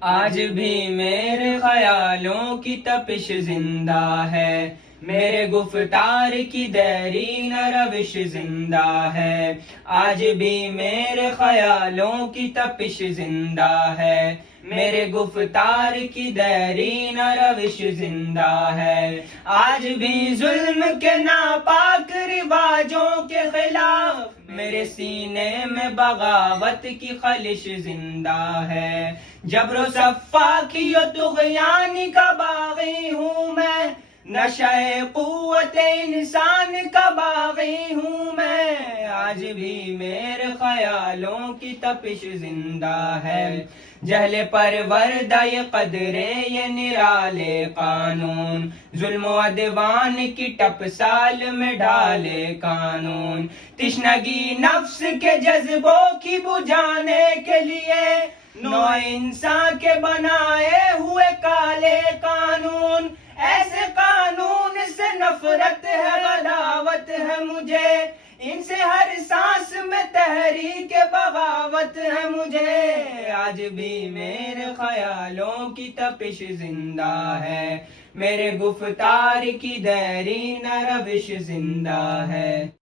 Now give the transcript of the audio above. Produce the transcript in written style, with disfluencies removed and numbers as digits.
آج بھی میرے خیالوں کی تپش زندہ ہے، میرے گفتار کی دیرین روش زندہ ہے۔ آج بھی میرے خیالوں کی تپش زندہ ہے، میرے گفتار کی دیرین روش زندہ ہے۔ آج بھی ظلم کے ناپاک رواجوں کے خلاف میرے سینے میں بغاوت کی خلش زندہ ہے۔ جبر و سفاکی و طغیان کا باغی ہوں میں، نشۂ قوت انسان کا باغی ہوں میں۔ آج بھی میرے خیالوں کی تپش زندہ ہے، جہل پروردہ یہ قدرے یہ نرالے قانون، ظلم و عدوان کی ٹپسال میں ڈالے قانون۔ تشنگی نفس کے جذبوں کی بجھانے کے لیے نو انسان کے بنائے ہوئے کالے قانون، ایسے قانون سے نفرت ہے عداوت ہے مجھے، ان سے ہر سانس میں تحریک بغاوت ہے مجھے۔ آج بھی میرے خیالوں کی تپش زندہ ہے، میرے گفتار کی دیرین روش زندہ ہے۔